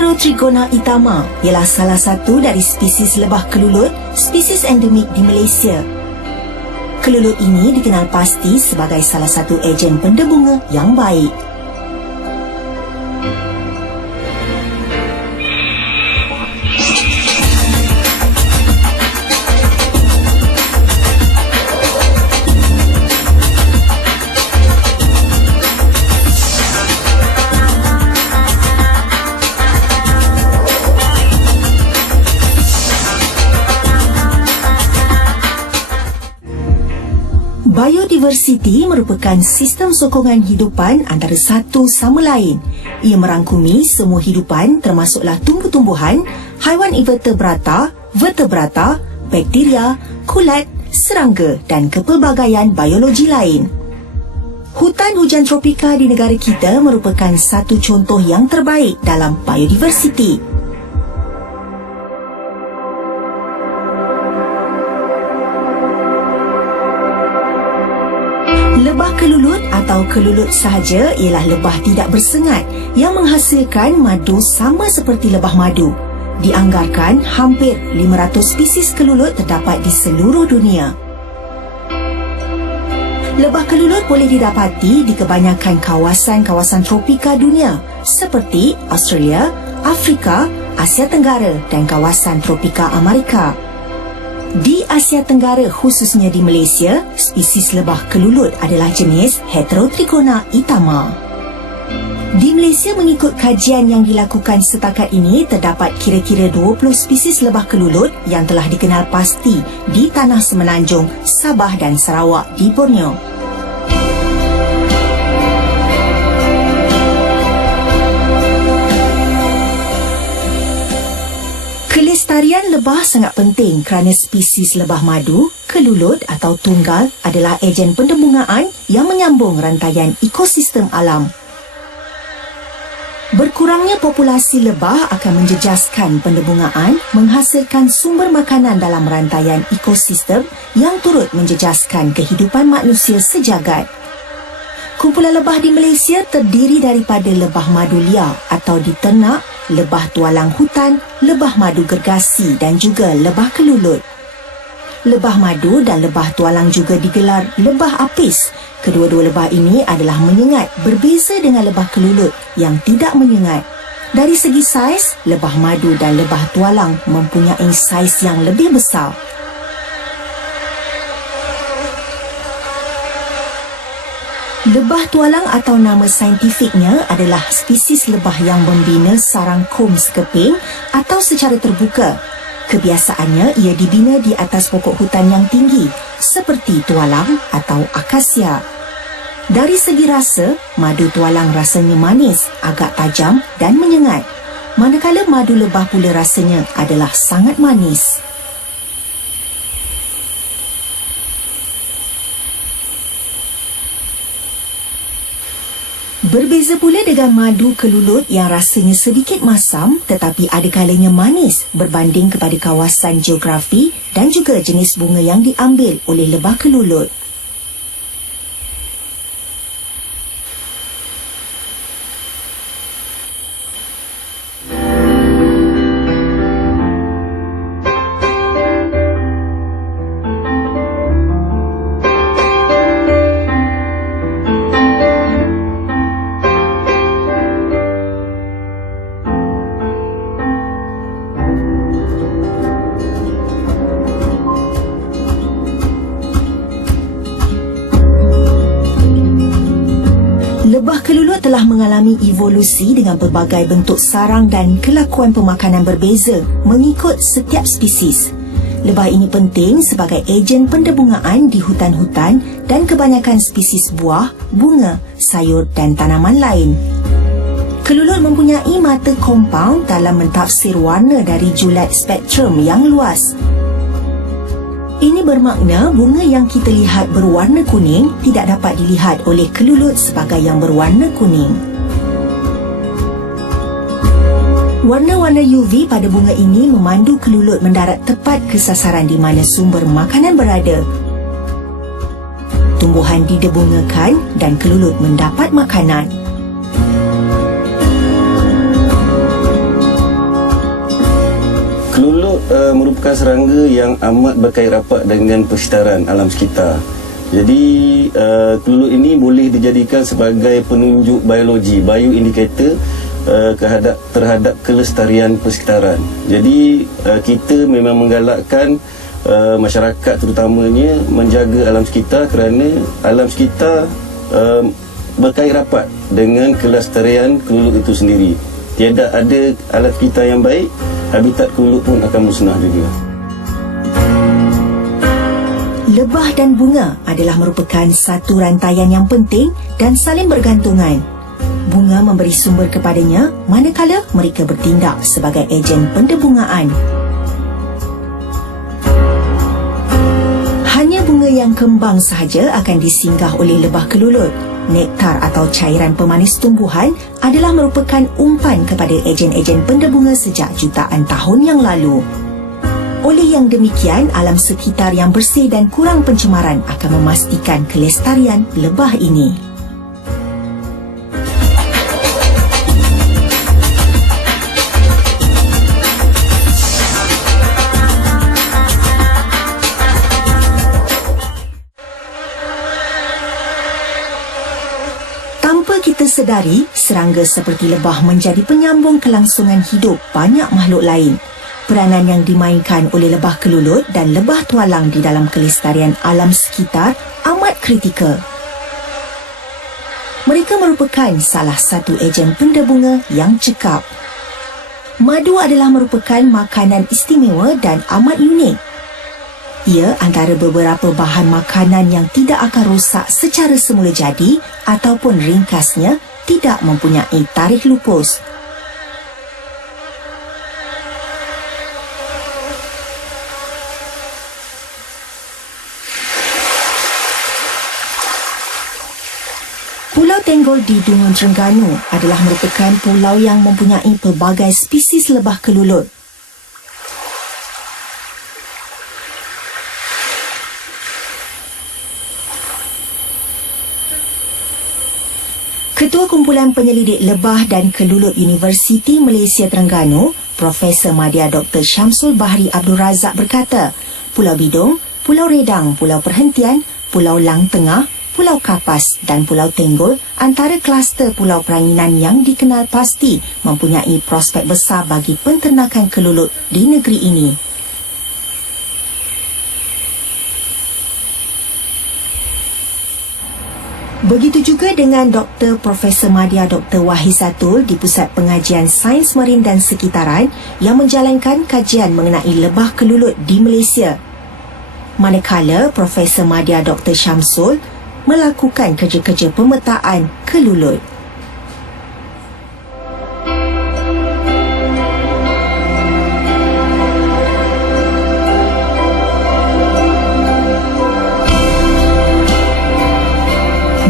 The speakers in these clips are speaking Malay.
Heterotrigona itama ialah salah satu dari spesies lebah kelulut, spesies endemik di Malaysia. Kelulut ini dikenal pasti sebagai salah satu ejen benda bunga yang baik. Biodiversiti merupakan sistem sokongan hidupan antara satu sama lain. Ia merangkumi semua hidupan termasuklah tumbuh-tumbuhan, haiwan invertebrata, vertebrata, bakteria, kulat, serangga dan kepelbagaian biologi lain. Hutan hujan tropika di negara kita merupakan satu contoh yang terbaik dalam biodiversiti. Lebah kelulut atau kelulut sahaja ialah lebah tidak bersengat yang menghasilkan madu sama seperti lebah madu. Dianggarkan hampir 500 spesies kelulut terdapat di seluruh dunia. Lebah kelulut boleh didapati di kebanyakan kawasan-kawasan tropika dunia seperti Australia, Afrika, Asia Tenggara dan kawasan tropika Amerika. Di Asia Tenggara khususnya di Malaysia, spesies lebah kelulut adalah jenis Heterotrigona itama. Di Malaysia mengikut kajian yang dilakukan setakat ini, terdapat kira-kira 20 spesies lebah kelulut yang telah dikenal pasti di Tanah Semenanjung, Sabah dan Sarawak di Borneo. Kelestarian lebah sangat penting kerana spesies lebah madu, kelulut atau tunggal adalah ejen pendebungaan yang menyambung rantaian ekosistem alam. Berkurangnya populasi lebah akan menjejaskan pendebungaan, menghasilkan sumber makanan dalam rantaian ekosistem yang turut menjejaskan kehidupan manusia sejagat. Kumpulan lebah di Malaysia terdiri daripada lebah madu liar atau diternak, lebah tualang hutan, lebah madu gergasi dan juga lebah kelulut. Lebah madu dan lebah tualang juga digelar lebah apis. Kedua-dua lebah ini adalah menyengat, berbeza dengan lebah kelulut yang tidak menyengat. Dari segi saiz, lebah madu dan lebah tualang mempunyai saiz yang lebih besar. Lebah tualang atau nama saintifiknya adalah spesies lebah yang membina sarang kom sekeping atau secara terbuka. Kebiasaannya ia dibina di atas pokok hutan yang tinggi seperti tualang atau akasia. Dari segi rasa, madu tualang rasanya manis, agak tajam dan menyengat. Manakala madu lebah pula rasanya adalah sangat manis. Berbeza pula dengan madu kelulut yang rasanya sedikit masam tetapi ada kalanya manis berbanding kepada kawasan geografi dan juga jenis bunga yang diambil oleh lebah kelulut. Lebah kelulut telah mengalami evolusi dengan pelbagai bentuk sarang dan kelakuan pemakanan berbeza mengikut setiap spesies. Lebah ini penting sebagai ejen pendebungaan di hutan-hutan dan kebanyakan spesies buah, bunga, sayur dan tanaman lain. Kelulut mempunyai mata kompaun dalam mentafsir warna dari julat spektrum yang luas. Ini bermakna bunga yang kita lihat berwarna kuning tidak dapat dilihat oleh kelulut sebagai yang berwarna kuning. Warna-warna UV pada bunga ini memandu kelulut mendarat tepat ke sasaran di mana sumber makanan berada. Tumbuhan didebungakan dan kelulut mendapat makanan. Kelulut merupakan serangga yang amat berkait rapat dengan persekitaran alam sekitar. Jadi kelulut ini boleh dijadikan sebagai penunjuk biologi, bioindikator terhadap kelestarian persekitaran. Jadi kita memang menggalakkan masyarakat terutamanya menjaga alam sekitar, kerana alam sekitar berkait rapat dengan kelestarian kelulut itu sendiri. Tiada ada alam sekitar yang baik, habitat kelulut pun akan musnah juga. Lebah dan bunga adalah merupakan satu rantaian yang penting dan saling bergantungan. Bunga memberi sumber kepadanya, manakala mereka bertindak sebagai ejen pendebungaan. Hanya bunga yang kembang sahaja akan disinggah oleh lebah kelulut. Nektar atau cairan pemanis tumbuhan adalah merupakan umpan kepada ejen-ejen pendebunga sejak jutaan tahun yang lalu. Oleh yang demikian, alam sekitar yang bersih dan kurang pencemaran akan memastikan kelestarian lebah ini. Tanpa kita sedari, serangga seperti lebah menjadi penyambung kelangsungan hidup banyak makhluk lain. Peranan yang dimainkan oleh lebah kelulut dan lebah tualang di dalam kelestarian alam sekitar amat kritikal. Mereka merupakan salah satu ejen pendebunga yang cekap. Madu adalah merupakan makanan istimewa dan amat unik. Ia antara beberapa bahan makanan yang tidak akan rosak secara semula jadi ataupun ringkasnya tidak mempunyai tarikh lupus. Pulau Tenggol di Dungun Terengganu adalah merupakan pulau yang mempunyai pelbagai spesies lebah kelulut. Ketua Kumpulan Penyelidik Lebah dan Kelulut Universiti Malaysia Terengganu, Profesor Madya Dr. Syamsul Bahri Abdul Razak berkata, Pulau Bidong, Pulau Redang, Pulau Perhentian, Pulau Lang Tengah, Pulau Kapas dan Pulau Tenggol antara kluster pulau peranginan yang dikenal pasti mempunyai prospek besar bagi penternakan kelulut di negeri ini. Begitu juga dengan Dr. Profesor Madya Dr. Wahizatul di Pusat Pengajian Sains Marin dan Sekitaran yang menjalankan kajian mengenai lebah kelulut di Malaysia. Manakala Profesor Madya Dr. Syamsul melakukan kerja-kerja pemetaan kelulut.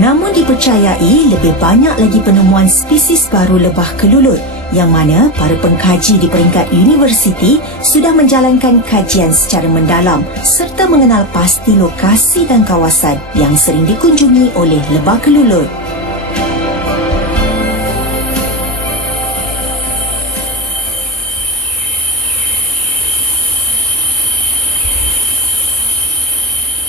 Namun dipercayai lebih banyak lagi penemuan spesies baru lebah kelulut yang mana para pengkaji di peringkat universiti sudah menjalankan kajian secara mendalam serta mengenal pasti lokasi dan kawasan yang sering dikunjungi oleh lebah kelulut.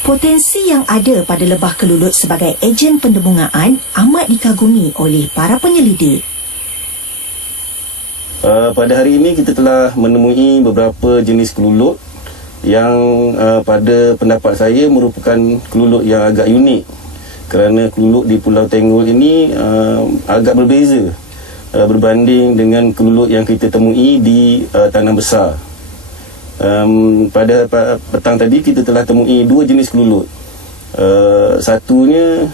Potensi yang ada pada lebah kelulut sebagai ejen pendebungaan amat dikagumi oleh para penyelidik. Pada hari ini kita telah menemui beberapa jenis kelulut yang pada pendapat saya merupakan kelulut yang agak unik, kerana kelulut di Pulau Tenggol ini agak berbeza berbanding dengan kelulut yang kita temui di Tanah Besar. Pada petang tadi kita telah temui dua jenis kelulut. Satunya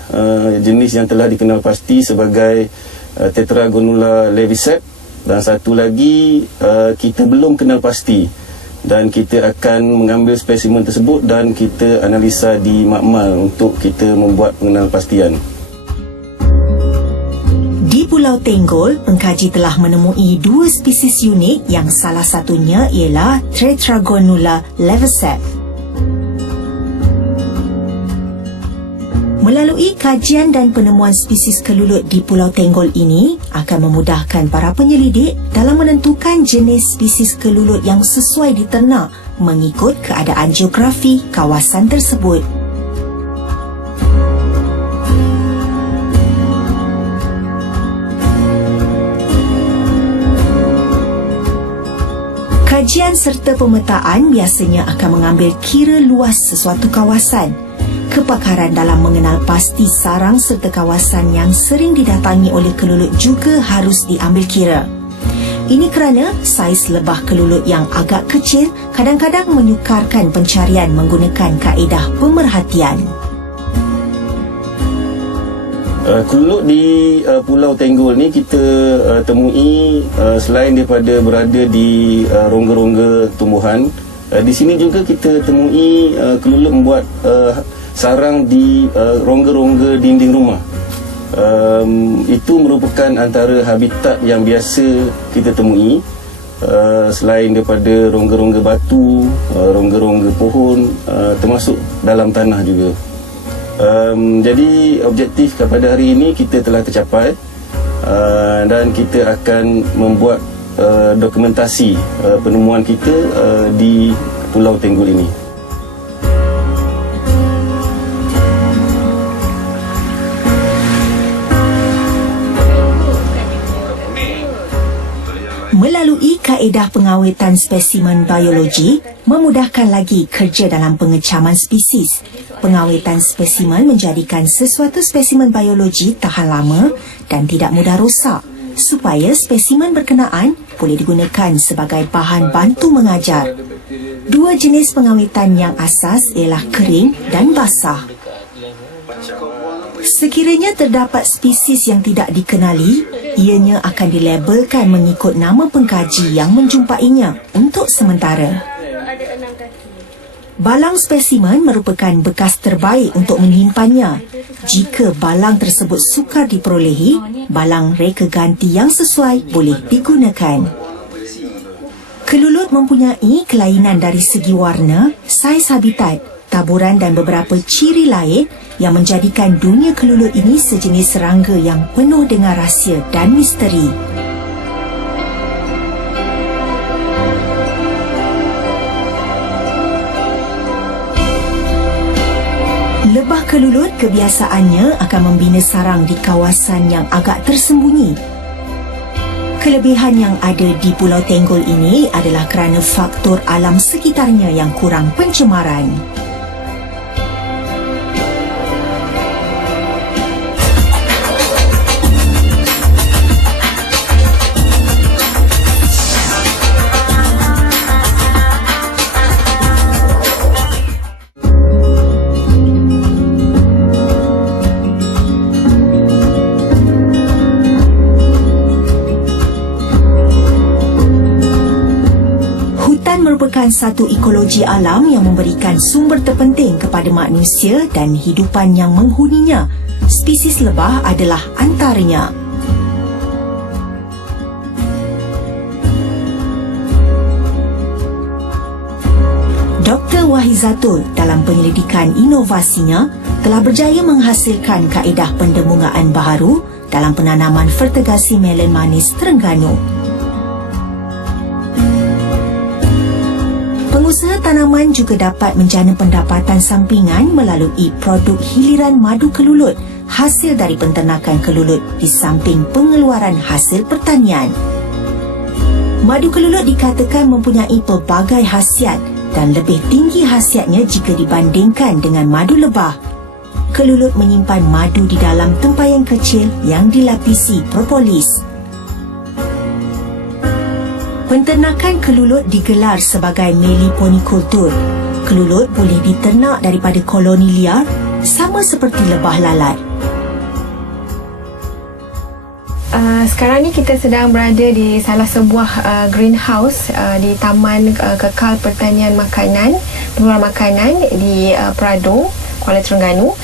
jenis yang telah dikenal pasti sebagai Tetragonula leviceps, dan satu lagi kita belum kenal pasti, dan kita akan mengambil spesimen tersebut dan kita analisa di makmal untuk kita membuat pengenalpastian. Di Pulau Tenggol, pengkaji telah menemui dua spesies unik yang salah satunya ialah Tetragonula leviceps. Melalui kajian dan penemuan spesies kelulut di Pulau Tenggol ini akan memudahkan para penyelidik dalam menentukan jenis spesies kelulut yang sesuai diternak mengikut keadaan geografi kawasan tersebut. Kajian serta pemetaan biasanya akan mengambil kira luas sesuatu kawasan. Kepakaran dalam mengenal pasti sarang serta kawasan yang sering didatangi oleh kelulut juga harus diambil kira. Ini kerana saiz lebah kelulut yang agak kecil kadang-kadang menyukarkan pencarian menggunakan kaedah pemerhatian. Kelulut di Pulau Tenggol ni kita temui selain daripada berada di rongga-rongga tumbuhan, di sini juga kita temui kelulut membuat sarang di rongga-rongga dinding rumah. Itu merupakan antara habitat yang biasa kita temui, selain daripada rongga-rongga batu, rongga-rongga pohon, termasuk dalam tanah juga. Jadi objektif kepada hari ini kita telah tercapai, dan kita akan membuat dokumentasi penemuan kita di Pulau Tenggol ini. Melalui kaedah pengawetan spesimen biologi, memudahkan lagi kerja dalam pengecaman spesies. Pengawetan spesimen menjadikan sesuatu spesimen biologi tahan lama dan tidak mudah rosak, supaya spesimen berkenaan boleh digunakan sebagai bahan bantu mengajar. Dua jenis pengawetan yang asas ialah kering dan basah. Sekiranya terdapat spesies yang tidak dikenali, ianya akan dilabelkan mengikut nama pengkaji yang menjumpainya untuk sementara. Balang spesimen merupakan bekas terbaik untuk menyimpannya. Jika balang tersebut sukar diperolehi, balang reka ganti yang sesuai boleh digunakan. Kelulut mempunyai kelainan dari segi warna, saiz habitat, taburan dan beberapa ciri lain yang menjadikan dunia kelulut ini sejenis serangga yang penuh dengan rahsia dan misteri. Lebah kelulut kebiasaannya akan membina sarang di kawasan yang agak tersembunyi. Kelebihan yang ada di Pulau Tenggol ini adalah kerana faktor alam sekitarnya yang kurang pencemaran. Merupakan satu ekologi alam yang memberikan sumber terpenting kepada manusia dan hidupan yang menghuninya. Spesies lebah adalah antaranya. Dr. Wahizatul dalam penyelidikan inovasinya telah berjaya menghasilkan kaedah pendemungaan baharu dalam penanaman fertigasi melon manis Terengganu. Pengusaha tanaman juga dapat menjana pendapatan sampingan melalui produk hiliran madu kelulut hasil dari penternakan kelulut di samping pengeluaran hasil pertanian. Madu kelulut dikatakan mempunyai pelbagai khasiat dan lebih tinggi khasiatnya jika dibandingkan dengan madu lebah. Kelulut menyimpan madu di dalam tempayan kecil yang dilapisi propolis. Penternakan kelulut digelar sebagai meliponikultur. Kelulut boleh diternak daripada koloni liar sama seperti lebah lalat. Sekarang ni kita sedang berada di salah sebuah greenhouse di Taman Kekal Pertanian Makanan, Pengeluaran Makanan di Peradung, Kuala Terengganu,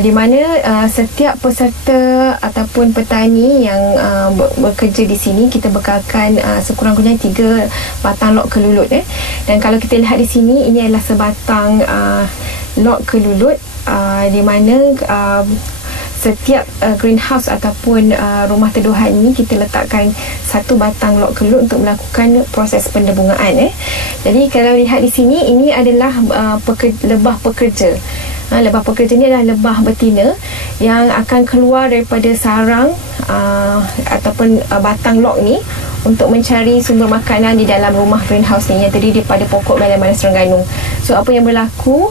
di mana setiap peserta ataupun petani yang bekerja di sini kita bekalkan sekurang-kurangnya 3 batang log kelulut. Dan kalau kita lihat di sini, ini adalah sebatang log kelulut di mana setiap greenhouse ataupun rumah teduhan ini kita letakkan satu batang lok kelulut untuk melakukan proses pendebungaan. Jadi kalau lihat di sini, ini adalah lebah pekerja. Lebah pekerja ni adalah lebah betina yang akan keluar daripada sarang ataupun batang lok ni untuk mencari sumber makanan di dalam rumah greenhouse ni yang terdiri daripada pokok Melemanis Terengganu. So apa yang berlaku,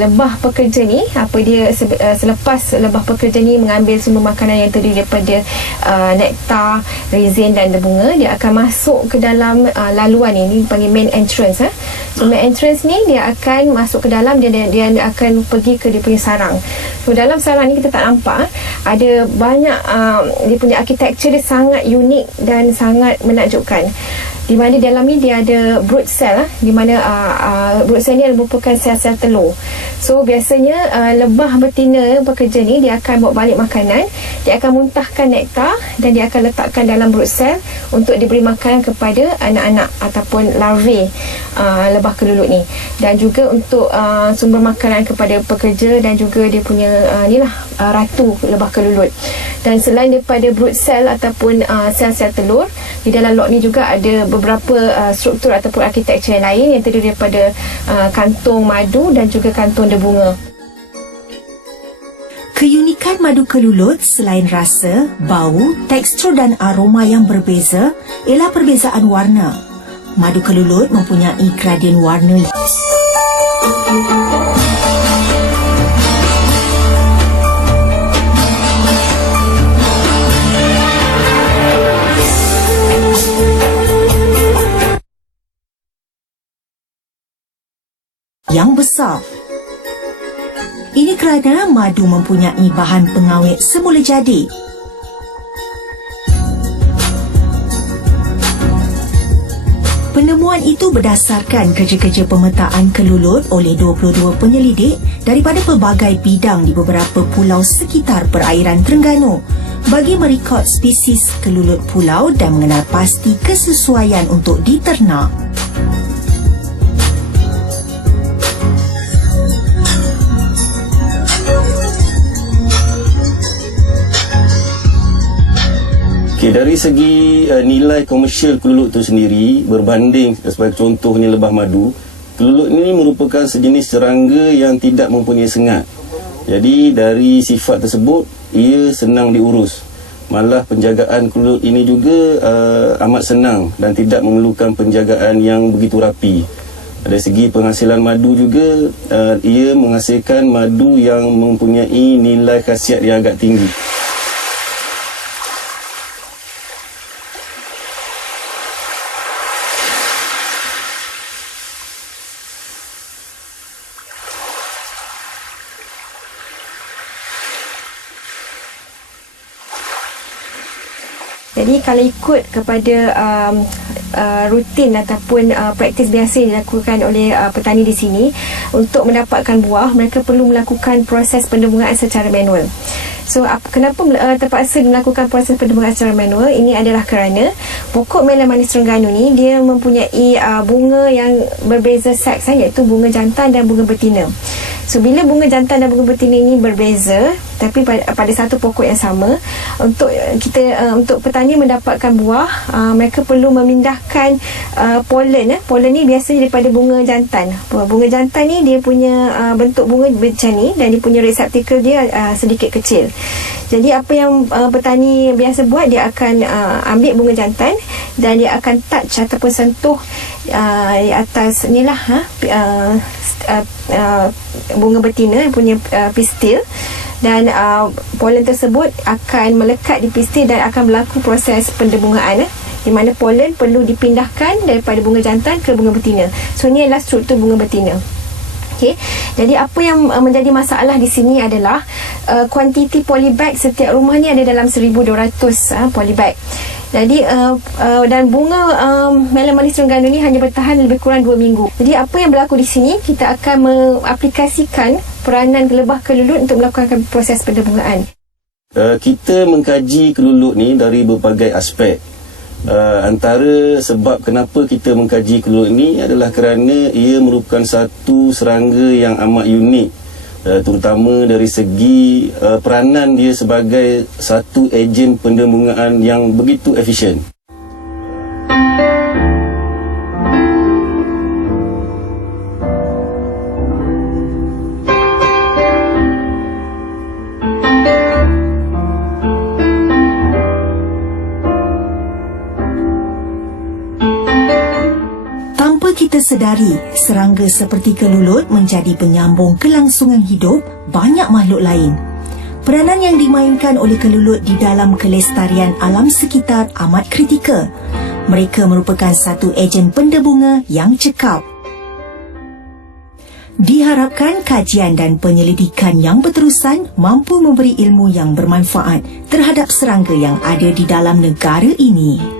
lebah pekerja ni, selepas lebah pekerja ni mengambil sumber makanan yang terdiri daripada nektar, resin dan bunga, dia akan masuk ke dalam laluan ni dipanggil main entrance. So main entrance ni dia akan masuk ke dalam, dia akan pergi ke dia punya sarang. So dalam sarang ni kita tak nampak ada banyak dia punya architecture dia sangat unik dan sangat menakjubkan, di mana dalam ni dia ada brood cell, di mana brood cell ni merupakan sel-sel telur. So biasanya lebah betina pekerja ni dia akan bawa balik makanan, dia akan muntahkan nektar dan dia akan letakkan dalam brood cell untuk diberi makanan kepada anak-anak ataupun larvae lebah kelulut ni, dan juga untuk sumber makanan kepada pekerja dan juga dia punya ratu lebah kelulut. Dan selain daripada brood cell ataupun sel-sel telur, di dalam lok ni juga ada beberapa struktur ataupun arkitektur yang lain yang terdiri daripada kantung madu dan juga kantung debunga. Keunikan madu kelulut selain rasa, bau, tekstur dan aroma yang berbeza ialah perbezaan warna. Madu kelulut mempunyai gradien warna yang besar. Ini kerana madu mempunyai bahan pengawet semula jadi. Penemuan itu berdasarkan kerja-kerja pemetaan kelulut oleh 22 penyelidik daripada pelbagai bidang di beberapa pulau sekitar perairan Terengganu bagi merekod spesies kelulut pulau dan mengenal pasti kesesuaian untuk diternak. Okay, dari segi nilai komersial kelulut itu sendiri berbanding sebagai contohnya lebah madu, kelulut ini merupakan sejenis serangga yang tidak mempunyai sengat. Jadi dari sifat tersebut ia senang diurus. Malah penjagaan kelulut ini juga amat senang dan tidak memerlukan penjagaan yang begitu rapi. Dari segi penghasilan madu juga ia menghasilkan madu yang mempunyai nilai khasiat yang agak tinggi. Jadi kalau ikut kepada rutin ataupun praktis biasa yang dilakukan oleh petani di sini, untuk mendapatkan buah mereka perlu melakukan proses pendebungaan secara manual. So kenapa terpaksa melakukan proses pendebungaan secara manual? Ini adalah kerana pokok Melemanis Terengganu ni dia mempunyai bunga yang berbeza seks, iaitu bunga jantan dan bunga betina. So bila bunga jantan dan bunga betina ini berbeza tapi pada satu pokok yang sama, untuk petani mendapatkan buah, mereka perlu memindahkan polen. Polen ni biasanya daripada bunga jantan. Bunga jantan ni dia punya bentuk bunga macam ni dan dia punya reseptakel dia sedikit kecil. Jadi apa yang petani biasa buat, dia akan ambil bunga jantan dan dia akan touch ataupun sentuh di atas ni lah bunga betina yang punya pistil, dan polen tersebut akan melekat di pistil dan akan berlaku proses pendebungaan, di mana polen perlu dipindahkan daripada bunga jantan ke bunga betina. So ini adalah struktur bunga betina. Okay. Jadi apa yang menjadi masalah di sini adalah kuantiti polybag setiap rumah ni ada dalam 1,200 polybag. Jadi dan bunga Melemanis Terengganu ni hanya bertahan lebih kurang 2 minggu. Jadi apa yang berlaku di sini, kita akan mengaplikasikan peranan lebah kelulut untuk melakukan proses pendebungaan. Kita mengkaji kelulut ni dari berbagai aspek. Antara sebab kenapa kita mengkaji kelulut ini adalah kerana ia merupakan satu serangga yang amat unik terutama dari segi peranan dia sebagai satu ejen pendembungaan yang begitu efisien. Kita sedari, serangga seperti kelulut menjadi penyambung kelangsungan hidup banyak makhluk lain. Peranan yang dimainkan oleh kelulut di dalam kelestarian alam sekitar amat kritikal. Mereka merupakan satu ejen pendebunga yang cekap. Diharapkan kajian dan penyelidikan yang berterusan mampu memberi ilmu yang bermanfaat terhadap serangga yang ada di dalam negara ini.